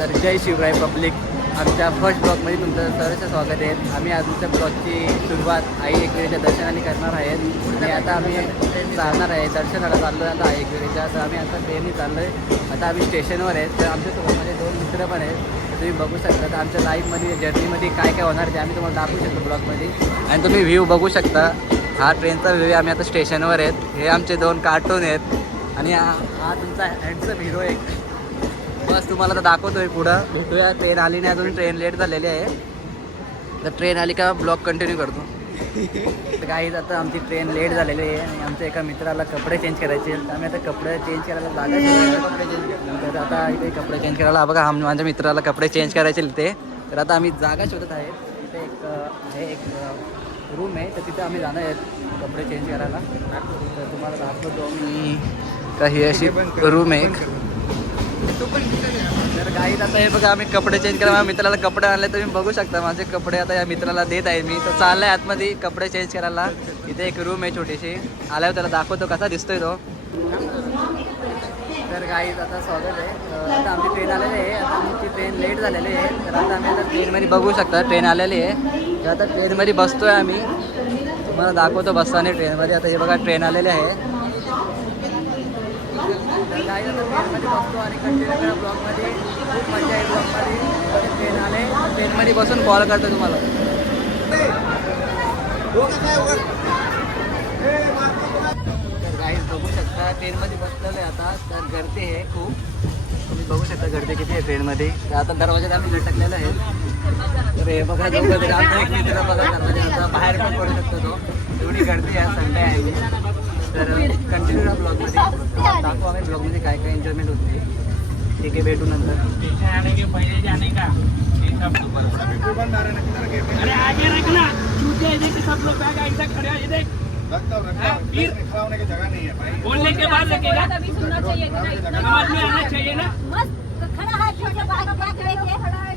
तर जय शिवराय पब्लिक, आमच्या फर्स्ट ब्लॉगमध्ये तुमचं सहर्ष स्वागत आहे. आम्ही आमच्या ब्लॉगची सुरुवात आई एकविरेच्या दर्शनाने करणार आहेत आणि आता आम्ही चालणार आहे, दर्शनाला चाललो आहे आता आई एकविरेच्या. तर आम्ही आता ट्रेनने चाललो आहे. आता आम्ही स्टेशनवर आहेत. तर आमच्यासोबत माझे 2 मित्र पण आहेत. तुम्ही बघू शकता. तर आमच्या लाईफमध्ये जर्नीमध्ये काय काय होणार ते आम्ही तुम्हाला दाखवू शकतो ब्लॉगमध्ये. आणि तुम्ही व्ह्यू बघू शकता. हा ट्रेनचा व्ह्यू. आम्ही आता स्टेशनवर आहेत. हे आमचे 2 कार्टून आहेत आणि हा तुमचा हँडसम हिरो एक. बस तुम्हाला तर दाखवतोय पुढं. भेटूया. ट्रेन आली नाही अजून, ट्रेन लेट झालेली आहे. तर ट्रेन आली का ब्लॉग कंटिन्यू करतो. तर गाईज आता आमची ट्रेन लेट झालेली आहे आणि आमच्या एका मित्राला कपडे चेंज करायचे. तर आम्ही आता कपडे चेंज करायला तर आता इथे कपडे चेंज करायला बघा माझ्या मित्राला कपडे चेंज करायचे इथे. तर आता आम्ही जागा शोधत आहे. इथे एक रूम आहे, तर तिथे आम्ही जाणार आहेत कपडे चेंज करायला. तर तुम्हाला दाखवतो मी काही अशी रूम आहे. तर गाईत आता हे बघा आम्ही कपडे चेंज करा. माझ्या मित्राला कपडे आणले तुम्ही बघू शकता. माझे कपडे आता या मित्राला देत आहे मी. तर चाललं आहे आतमध्ये कपडे चेंज करायला. इथे एक रूम आहे छोटीशी. आल्यावर त्याला दाखवतो कसा दिसतोय तो. तर गाईत आता स्वागत आहे. आता आमची ट्रेन आलेली आहे. आता आमची ट्रेन लेट झालेली आहे. तर आता आम्ही आता ट्रेनमध्ये बघू शकता ट्रेन आलेली आहे. तर आता ट्रेनमध्ये बसतोय आम्ही. तुम्हाला दाखवतो बसताना ट्रेनमध्ये. आता हे बघा ट्रेन आलेली आहे. तर काही आता ट्रेनमध्ये बसतो आणि कंटिन्यू करा ब्लॉगमध्ये. खूप मजा आहे ब्लॉगमध्ये. ट्रेन आले ट्रेनमध्ये बसून कॉल करतो तुम्हाला. तर गाईज बघू शकता ट्रेनमध्ये बसलेलं आहे आता. तर गर्दी आहे खूप. तुम्ही बघू शकता गर्दी किती आहे ट्रेनमध्ये. तर आता दरवाजात आम्ही लटकलेलं आहे. तर हे बघा दोघं आमचा एक मित्र बघा दरवाजा बाहेर पण पडू शकतो तो. एवढी गर्दी आहे. संडे आहे. तर कंटिन्यू राहा ब्लॉगमध्ये. दाखवू आम्ही ब्लॉगमध्ये काय काय एन्जॉयमेंट होते. ठीक आहे, भेटू नंतर. बोलने के बाद लगेगा तभी सुनना चाहिए था ना, इतना समझ में आना चाहिए ना. मस्त खड़ा है छोटे बाहर क्या करेंगे खड़ा है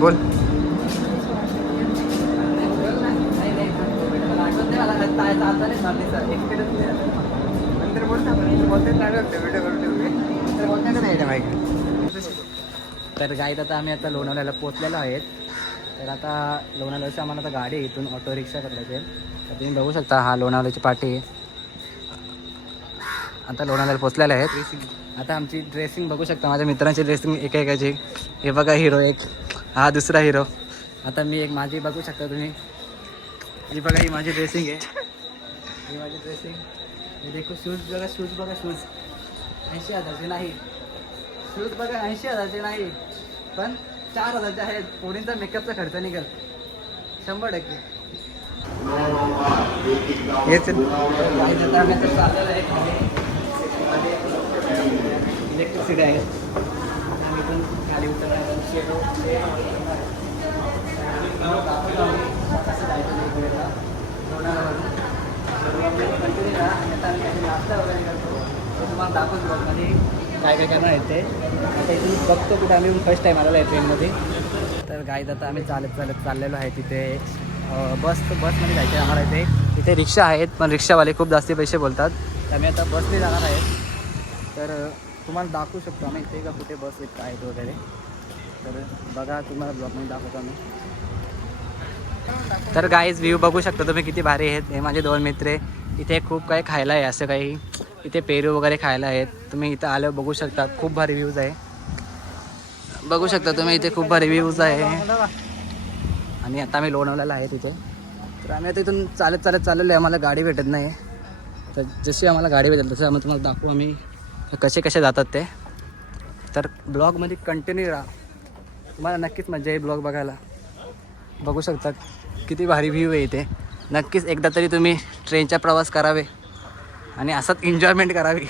बोल. तर गाईत आता आम्ही आता लोणावळ्याला पोचलेलो आहेत. तर आता लोणावळ्याची आम्हाला आता गाडी आहे. इथून ऑटो रिक्षा करायची आहे. तर तुम्ही बघू शकता हा लोणावळ्याची पाटी. आता लोणावळ्याला पोचलेले आहेत. आता आमची ड्रेसिंग बघू शकता. माझ्या मित्रांची ड्रेसिंग एकेकाची. हे बघा हिरो एक, हा दुसरा हिरो. आता मी एक माझी बघू शकता तुम्ही. ही बघा ही माझी ड्रेसिंग आहे. ही माझी ड्रेसिंग. हे देखो शूज बघा. शूज बघा. शूज 80,000चे नाही. शूज बघा 80,000चे नाही, पण 4,000चे आहेत. पोरींचा मेकअपचा खर्च निघेल 100%. हेच इलेक्ट्रिसिटी आहे. आम्ही पण गाडी उतरणार कसं जायचं कंटिन्यू करा. आणि आता आम्ही नाश्ता वगैरे करतो. ते तुम्हाला दाखवतो ब्लॉगमध्ये काय काय करणार आहे ते. आता इथून बघतो कुठे आम्ही फर्स्ट टाईम आलेलो आहे ट्रेनमध्ये. तर गाईत आता आम्ही चालत चाललेलो आहे. तिथे बसमध्ये जायचं आहे आम्हाला. इथे रिक्षा आहेत, पण रिक्षावाले खूप जास्ती पैसे बोलतात. तर आम्ही आता बसने जाणार आहेत. तर तुम्हाला दाखवू शकतो आम्ही इथे का कुठे बस आहेत वगैरे. तर बघा तुम्हाला ब्लॉगमध्ये दाखवतो आम्ही. तर गाईज व्ह्यू बघू शकता तुम्ही किती भारी आहेत. हे माझे 2 मित्र आहे. इथे खूप काही खायला आहे असं काही. इथे पेरू वगैरे खायला आहेत. तुम्ही इथं आल्यावर बघू शकता. खूप भारी व्ह्यूज आहे. बघू शकता तुम्ही इथे खूप भारी व्ह्यूज आहे. आणि आता आम्ही लोणावळ्याला आहे तिथे. तर आम्ही आता इथून चालत चाललेलो आहे. आम्हाला गाडी भेटत नाही. तर जशी आम्हाला गाडी भेटेल तसं आम्ही तुम्हाला दाखवू आम्ही कसे जातात ते. तर ब्लॉगमध्ये कंटिन्यू राहा. तुम्हाला नक्कीच मजा येईल ब्लॉग बघायला. बघू शकता किती भारी व्ह्यू आहे इथे. नक्कीच एकदा तरी तुम्ही ट्रेनचा प्रवास करावे आणि असंच एन्जॉयमेंट करावी.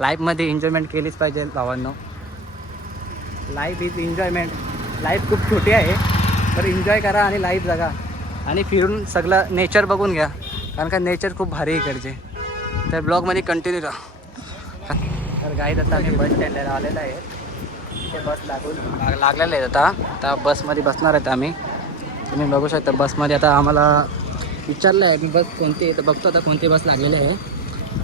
लाईफमध्ये एन्जॉयमेंट केलीच पाहिजे भावांनो. Life is enjoyment. लाईफ खूप छोटी आहे, तर एन्जॉय करा आणि लाईफ जगा. आणि फिरून सगळं नेचर बघून घ्या, कारण का नेचर खूप भारी इकडचे. तर ब्लॉगमध्ये कंटिन्यू राहा. तर तर गाईत आता आम्ही बस स्टँडला आलेलो आहे. इथे बस लागलेलं आहे. आता बसमध्ये बसणार आहेत आम्ही. तुम्ही बघू शकता बसमध्ये आता आम्हाला विचारलं आहे मी बस कोणती आहे, तर बघतो आता कोणती बस लागलेली आहे.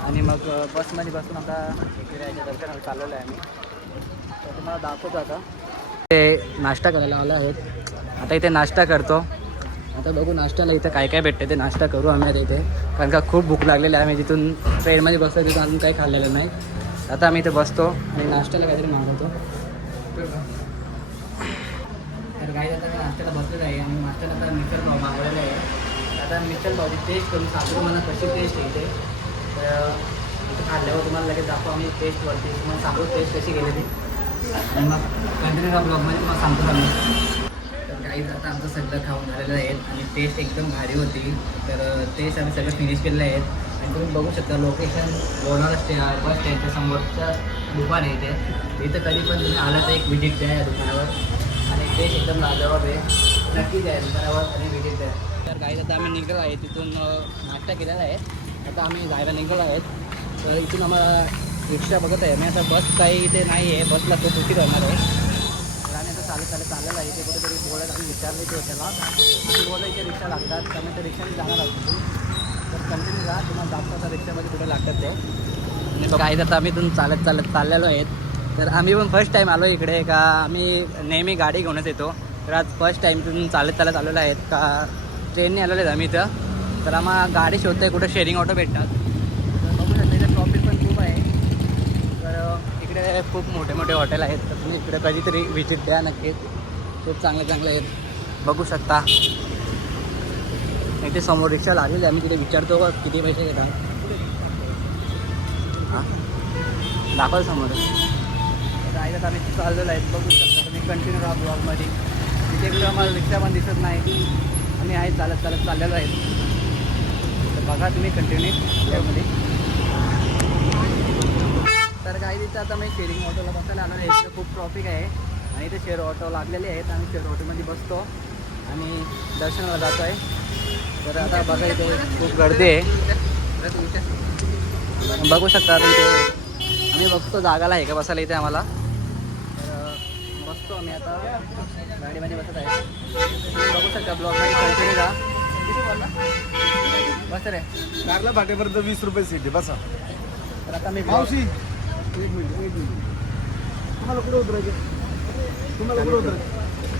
आणि मग बसमध्ये बसून आता एकविरायच्या दर्शनाला चाललेलं आहे आम्ही. तर तुम्हाला दाखवतो आता ते नाश्ता करायला आलो आहेत. आता इथे नाश्ता करतो. आता बघू नाश्त्याला इथं काय काय भेटते ते नाश्ता करू आम्ही आता इथे, कारण का खूप भूक लागलेली आहे. आम्ही जिथून ट्रेनमध्ये बसतो तिथून अजून काही खाल्लेलं नाही. आता आम्ही इथे बसतो आणि नाश्त्याला काहीतरी मागवतो. तर काही आता मी नाश्त्याला बसलेलं आहे आणि नाश्त्याला आता मिसळ पाव मागवलेलं आहे. आता मिसळ पावची टेस्ट करून सांगतो मला कशी टेस्ट येते. तर इथं खाल्ल्यावर तुम्हाला लगेच दाखवू आम्ही टेस्टवरती, तुम्हाला सांगू टेस्ट कशी गेलेली आणि मग कंटिन्यू हा ब्लॉगमध्ये तुम्हाला सांगतो आम्ही. तर काही आता आमचं सगळं खाऊन झालेलं आहे आणि टेस्ट एकदम भारी होती. तर टेस्ट आम्ही सगळं फिनिश केलेलं आहे आणि तुम्ही बघू शकता लोकेशन लोणावळा बस स्टँडच्या समोरचं दुकान आहे इथे. इथं कधी पण तुम्ही आला तर एक व्हिजिट द्या या दुकानावर आणि टेस्ट एकदम लाजवाब आहे. नक्की द्या दुकानावर आणि व्हिजिट द्या. तर काही आता आम्ही निघालो आहे तिथून नाश्ता केलेला आहे. आता आम्ही जायला निघालो आहेत. तर इथून आम्हाला रिक्षा बघत आहे. मी आता बस काही इथे नाही आहे, बसला तो कुठे करणार आहे. तर आम्ही आता चाललेला आहे. इथे कुठेतरी बोलत आम्ही विचारले होते त्याला, बोललं इथे रिक्षा लागतात तर आम्ही त्या रिक्षाने जाणार आहोत तिथून. तर कंटिन्यू जा, तुम्हाला दाखवता रिक्षामध्ये कुठे लागतात ते. आणि काही आता आम्ही इथून चाललेलो आहेत. तर आम्ही पण फर्स्ट टाईम आलो इकडे, का आम्ही नेहमी गाडी घेऊनच येतो. तर आज फर्स्ट टाईम तिथून आलेलो आहेत का ट्रेनने आलेलो आहेत आम्ही इथं. तर आम्हाला गाडी शोधतोय कुठं शेअरिंग ऑटो भेटतात. तर बघू शकता इथे ट्रॉफिक पण खूप आहे. तर इकडे खूप मोठे मोठे हॉटेल आहेत. तर तुम्ही इकडे कधीतरी व्हिजिट द्या नक्कीच. खूप चांगले आहेत बघू शकता. इथे समोर रिक्षा लागलेली आम्ही तिथे विचारतो किती पैसे घेतात. हां दाखव समोर. तर ऐकत आम्ही चाललेलो आहेत बघू शकता तुम्ही कंटिन्यू राहा ब्लॉगमध्ये. तिथे इकडे आम्हाला रिक्षा पण दिसत नाही. आम्ही आहे चालत चाललेलो आहेत. तर बघा तुम्ही कंटिन्यू त्यामध्ये. तर काही तिथं आता मी शेअरिंग ऑटोला बसायला आलो आहे. इथं खूप ट्रॉफिक आहे आणि इथे शेअर ऑटो लागलेले आहेत. आम्ही शेअर ऑटोमध्ये बसतो आणि दर्शनाला जातो आहे. तर आता बघा इथे खूप गर्दी आहे बघू शकता. आता इथे आम्ही बघतो जागाला आहे का बसायला इथे आम्हाला. तर बसतो आम्ही आता गाडीमध्ये बसत आहे. तुम्ही बघू शकता ब्लॉगमध्ये कंटिन्यू जा. बस रे कारला फाटेपर्यंत 20 रुपये सीट आहे बसा. तर आता मी मावशी एक मिनिट तुम्हाला कुठं उतरायचं,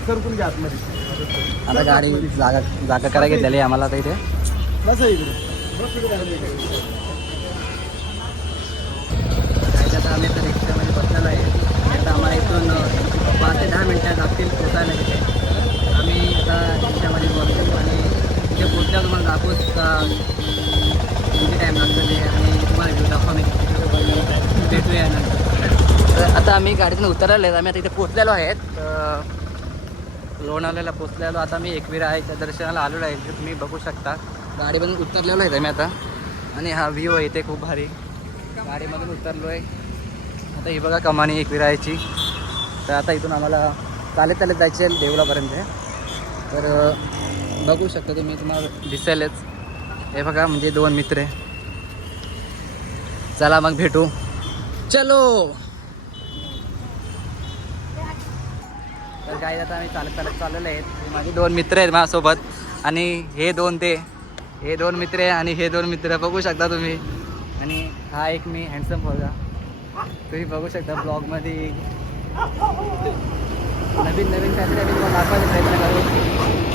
सरकून घ्या आतमध्ये. आता गाडी जागा करायला घेतलेली आहे आम्हाला आता इथे. बसा इकडे बस इकडे. आता आम्ही तर रिक्षामध्ये बसलेलो आहे आणि आता आम्हाला इथून 5 ते 10 मिनटं लागतील पोचायला तिथे. आम्ही आता रिक्षामध्ये बसतो आणि तिथे पोचल्यावर तुम्हाला दाखवूच का किती टाईम लागतो ते आणि तुम्हाला व्ह्यू दाखवा मी भेटूया नंतर. तर आता आम्ही गाडीतून उतरलेलो आहेत. आम्ही आता इथे पोचलेलो आहेत लोणावळ्याला पोचलेलो. आता मी एकविरायच्या दर्शनाला आलेलो आहे. जे तुम्ही बघू शकता गाडीमधून उतरलेलो आहे आम्ही आता आणि हा व्ह्यू आहे इथे खूप भारी. गाडीमधून उतरलो आहे. आता ही बघा कमानी एकविरायची. तर आता इथून आम्हाला चालत जायचे आहे देवळापर्यंत. तर बघू शकता तुम्ही तुम्हाला दिसेलच. हे बघा म्हणजे 2 मित्र आहे. चला मग भेटू चलो. तर काय आता आम्ही चालत चाललेलो आहेत. माझे 2 मित्र आहेत माझ्यासोबत आणि हे 2 मित्र आहे आणि हे 2 मित्र बघू शकता तुम्ही. आणि हा एक मी हँडसम पोरगा तुम्ही बघू शकता ब्लॉगमध्ये. नवीन काहीतरी आम्ही तुम्हाला दाखवायचा प्रयत्न करू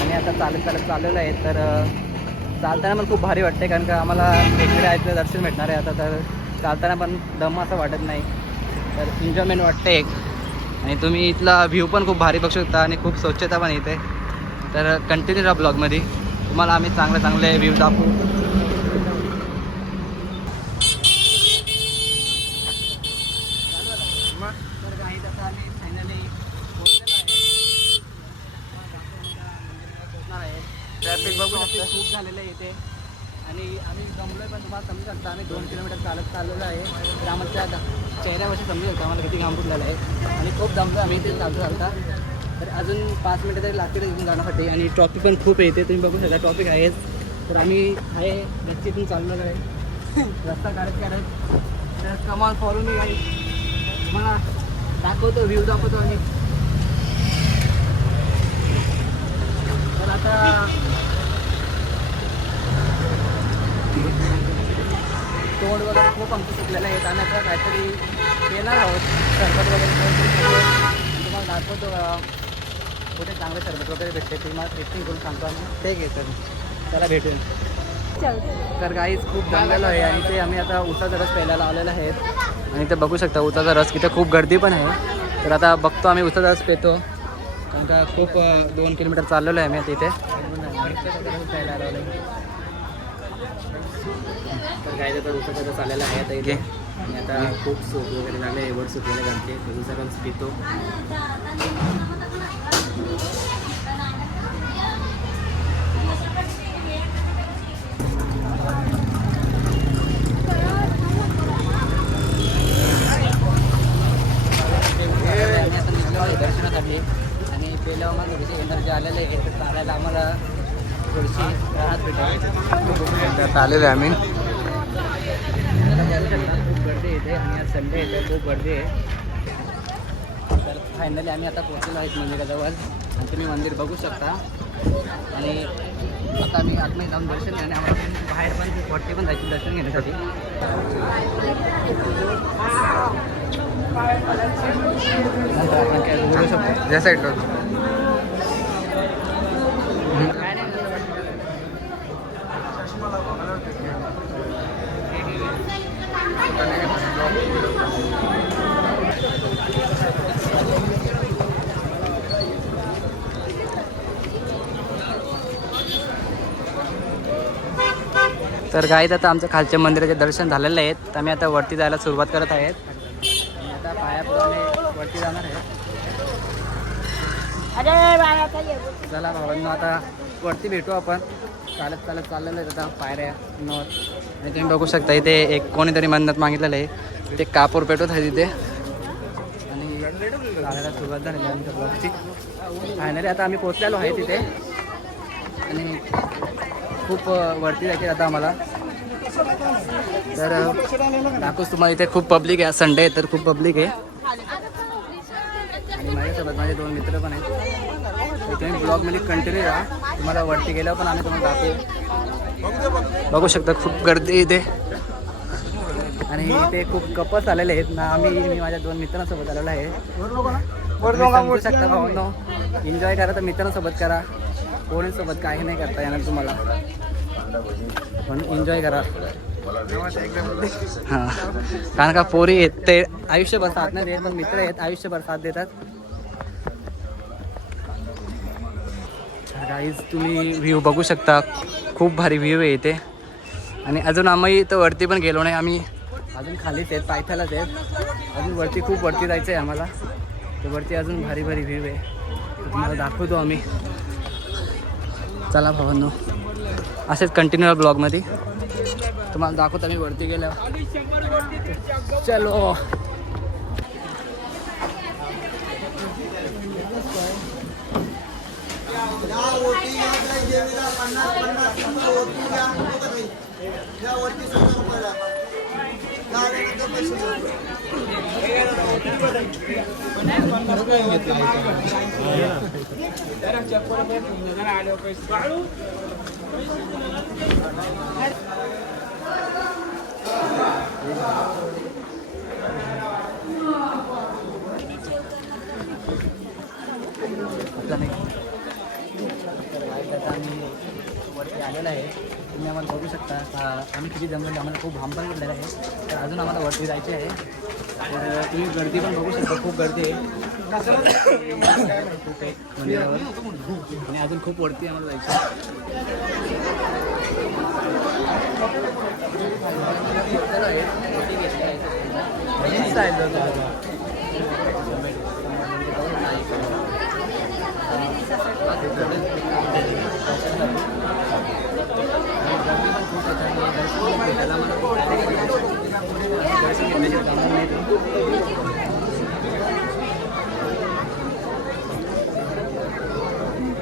आणि आता चालत चाललेलं आहे. तर चालताना पण खूप भारी वाटते कारण का आम्हाला एकविरायचं दर्शन भेटणार आहे आता. तर चालताना पण दम असं वाटत नाही. तर एन्जॉयमेंट वाटते एक. आणि तुम्ही इथला व्ह्यू पण खूप भारी बघू शकता आणि खूप स्वच्छता पण इथे. तर कंटिन्यू राहा ब्लॉगमध्ये, तुम्हाला आम्ही चांगले व्ह्यू दाखवू. तर काही आता आम्ही फायनली पोचलेलो आहे. ट्रॅफिक बघू शकता खूप झालेलं आहे इथे आणि आम्ही जमलोय पण तुम्हाला समजू शकता आम्ही 2 किलोमीटर चाललेलो आहे. तर आमच्या चेहऱ्यावरती समजू शकता आम्हाला किती घाम फुटलेला आहे आणि खूप जमलो आम्ही इथे चालता. तर अजून 5 मिनिटं तरी लागतील इथून जाण्यासाठी आणि ट्रॉफिक पण खूप येते तुम्ही बघू शकता ट्रॉफिक आहेच. तर आम्ही आहे गच्चीतून चाललेलो आहे रस्ता काढत तर कमान फॉलो मी काही तुम्हाला दाखवतो, व्ह्यू दाखवतो आम्ही. तर आता तोंड वगैरे खूप आमचं सुकलेलं आहे. आणि आता काहीतरी येणार आहोत सरबत वगैरे तुम्हाला दाखवतो. कुठे चांगलं सरबत वगैरे भेटते तुम्हाला टेस्टिंग करून सांगतो आम्ही. ठीक आहे तर त्याला भेटून. तर गाईज खूप जमलेलो आहे आणि ते आम्ही आता उसाचा रस प्यायला आलेला आहेत. आणि ते बघू शकता उसाचा रस, इथे खूप गर्दी पण आहे. तर आता बघतो आम्ही उसाचा रस पितो. कारण का खूप 2 किलोमीटर चाललेलो आहे आम्ही आता इथे प्यायला आलेलो आहे. तर गाईज आता उसाचा रस आलेला आहे आता इथे. आणि आता खूप सूप वगैरे झाले, एवढं सुकलेले घालते उसाचा रस पितो. दर्शनासाठी आणि पहिल्या आम्हाला थोडीशी एनर्जी आलेली आहे. तर चालायला आम्हाला थोडीशी राहत भेटते. आलेलो आहे आम्ही. खूप गर्दी येते आणि आज संडे येते, खूप गर्दी आहे. तर फायनली आम्ही आता पोहोचलेलो आहेत मंदिराजवळ आणि तुम्ही मंदिर बघू शकता. आणि आता आम्ही आतमध्ये जाऊन दर्शन घेणे, आम्हाला बाहेर पण वरती पण जायचं दर्शन घेण्यासाठी. या साईडला तर गाईत आता आमचं खालच्या मंदिराचे दर्शन झालेलं आहे. तर आम्ही आता वरती जायला सुरुवात करत आहेत. आणि आता पायापुराने वरती जाणार आहे. चला भावांनो आता वरती भेटू आपण. चालत चालत चाललेलं आहे आता पायऱ्या नवर. आणि तुम्ही बघू शकता इथे एक कोणीतरी मन्नत मागितलेलं आहे. ते कापूर पेटवत आहे तिथे. आणि चालायला सुरुवात झाली आमच्या वरती. फायनली आता आम्ही पोचलेलो आहे तिथे. आणि खूप वरती जायचे आता आम्हाला. तर दाखवूच तुम्हाला इथे खूप पब्लिक आहे. संडे आहे तर खूप पब्लिक आहे. आणि माझ्यासोबत माझे 2 मित्र पण आहेत. तर तुम्ही ब्लॉगमध्ये कंटिन्यू राहा. तुम्हाला वरती गेल्यावर पण आम्ही तुम्हाला दाखवू. बघू शकता खूप गर्दी इथे. आणि इथे खूप कपल्स आलेले आहेत ना. मी माझ्या 2 मित्रांसोबत आलेलो आहे. समजू शकता भावनो. एन्जॉय करा तर मित्रांसोबत करा. कोणीसोबत काही नाही करता येणार तुम्हाला. म्हणून एन्जॉय करा. हां, कारण का पोरी आहेत ते आयुष्यभर साथ नाही देत, पण मित्र आहेत आयुष्यभर साथ देतात. गाईज तुम्ही व्ह्यू बघू शकता. खूप भारी व्ह्यू आहे इथे. आणि अजून आम्ही इथं वरती पण गेलो नाही. आम्ही अजून खालीच आहेत, पायथ्यालाच आहेत. अजून वरती खूप वरती जायचं आहे आम्हाला. तर वरती अजून भारी भारी व्ह्यू आहे. तुम्हाला दाखवतो आम्ही. चला भावांनो असेच कंटिन्यू ब्लॉगमध्ये तुम्हाला दाखवतो आम्ही वरती गेल्यावर. चलो वरती आलेला आहे. तुम्ही आम्हाला बघू शकता. आम्ही किती जमलेलो, आम्हाला खूप घाम पण पडलेला आहे. तर अजून आम्हाला वरती जायचे आहे. तर तुम्ही गर्दी पण बघू शकता, खूप गर्दी आहे खूप आहे मंदिरावर. आणि अजून खूप वरती आम्हाला जायचं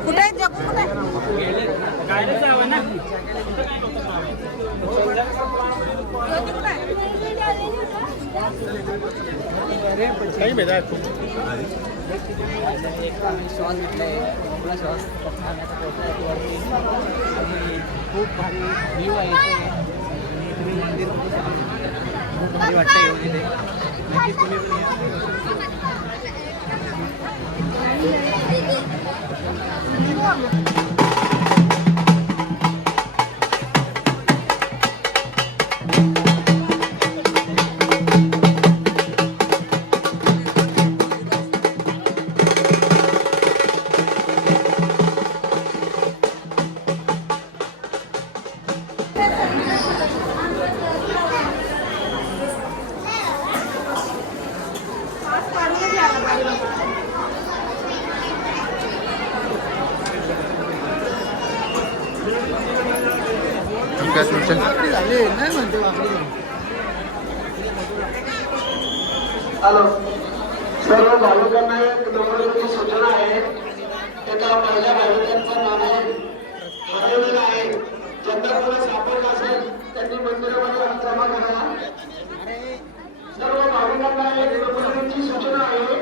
कुठे कुठे अरे टाइम आहे एक आम्ही श्वास घेतला आहे आपला श्वास खाण्याचा प्रयत्न आहे वरती आणि खूप भारी व्ह्यू आहे इथे आणि तुम्ही मंदिर बघू शकता खूप भारी वाटतं येऊन इथे नक्कीच तुम्ही पण या. झाले नाही म्हणते हॅलो सर्व भाविकांना एक नम्रतेची सूचना आहे एका पहिल्या भाविकांचं नाव हरवलेलं आहे ज्यांना कोणी सापडलं असेल त्यांनी मंदिरामध्ये जमा करा सर्व भाविकांना एक नम्रतेची सूचना आहे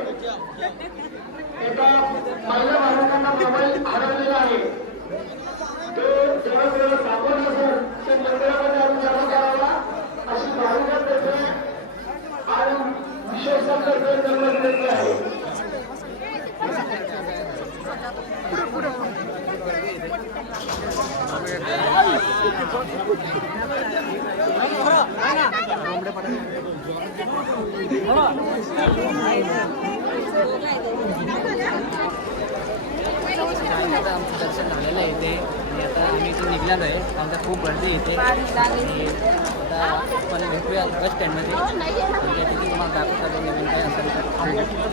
एका पहिल्या भाविकांना मोबाईल हरवलेला आहे ते जेव्हा सापडलं असेल ते मंदिरामध्ये आपण जमा करावा अशी भाविकांतर्फे आणि विशेषतर्फे करण्यात येत आहे आता आमचं दर्शन झालेलं आहे इथे आणि आता आम्ही इथून निघणार आहे आमच्या खूप गर्दी येते आणि आता आपण भेटूया बस स्टँडमध्ये आणि त्या ठिकाणी तुम्हाला दाखवता नवीन काय असेल तर